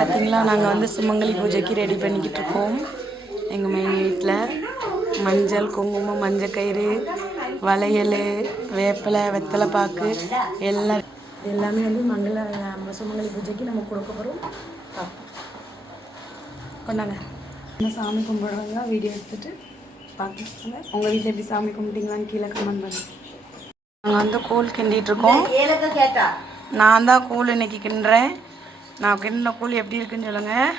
பார்த்தீங்களா, நாங்கள் வந்து சுமங்கலி பூஜைக்கு ரெடி பண்ணிக்கிட்டு இருக்கோம். எங்கள் மெயின் வீட்டில் மஞ்சள், குங்குமம், மஞ்சள் கயிறு, வளையல், வேப்பிலை, வெத்தலை பாக்கு எல்லாமே வந்து சுமங்கலி பூஜைக்கு நம்ம கொடுக்க போகிறோம். கொண்டாங்க. நம்ம சாமி கும்பிடுறவங்க வீடியோ எடுத்துகிட்டு பார்த்துக்கோங்க. உங்கள் வீட்டில் எப்படி சாமி கும்பிட்டீங்களான்னு கீழே கமெண்ட் பண்ணுங்க. நாங்கள் வந்து கூழ் கிண்டிகிட்டு இருக்கோம். நான் தான் கூழ் இன்னைக்கு கிண்டுறேன். நான் கிண்டின கூழ் எப்படி இருக்குன்னு சொல்லுங்கள்.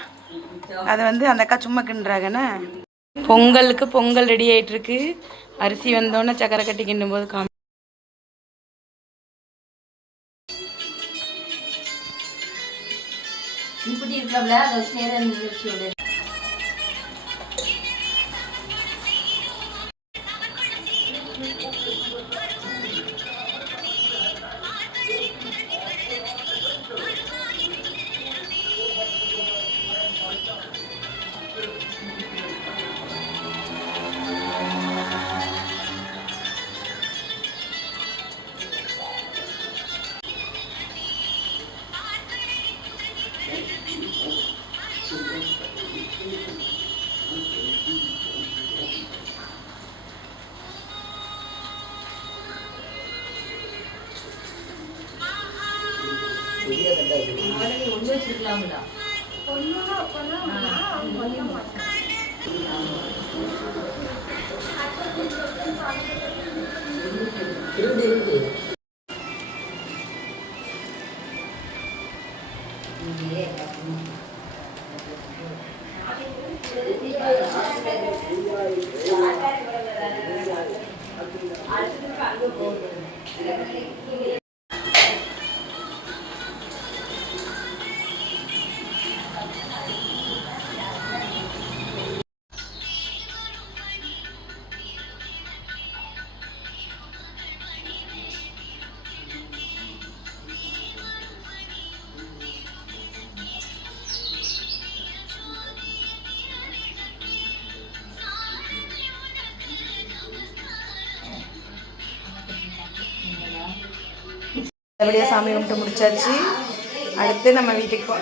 அது வந்து அந்த அக்கா சும்மா கிண்டுறாங்கண்ணே. பொங்கலுக்கு பொங்கல் ரெடி ஆகிட்டுருக்கு. அரிசி வந்தோடனே சக்கரை கட்டி கிண்டும் போது இப்படி இருக்கல அதை சேர ஒன்று வச்சுக்கலாம்ல நல்லபடியாக சாமி கும்பிட்டு முடிச்சாச்சு. அடுத்து நம்ம வீட்டுக்கு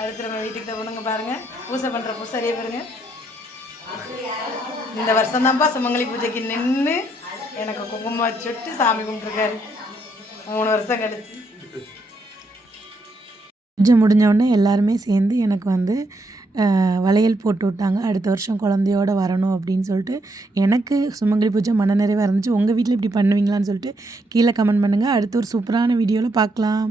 அடுத்து நம்ம வீட்டுக்கு போகணுங்க. பாருங்கள், பூஜை பண்ணுற பூசாரியே பாருங்க. இந்த வருஷம் தான்ப்பா சுமங்கலி பூஜைக்கு நின்று எனக்கு குங்குமம் வச்சுட்டு சாமி கும்பிட்டுருக்காரு. 3 வருஷம் கழிச்சு பூஜை முடிஞ்சவுடனே எல்லாருமே சேர்ந்து எனக்கு வந்து வளையல் போட்டு விட்டாங்க. அடுத்த வருஷம் குழந்தையோடு வரணும் அப்படின்னு சொல்லிட்டு எனக்கு சுமங்கலி பூஜை மனநிறைவாக இருந்துச்சு. உங்கள் வீட்டில் இப்படி பண்ணுவீங்களான்னு சொல்லிட்டு கீழே கமெண்ட் பண்ணுங்கள். அடுத்த ஒரு சூப்பரான வீடியோவில் பார்க்கலாம்.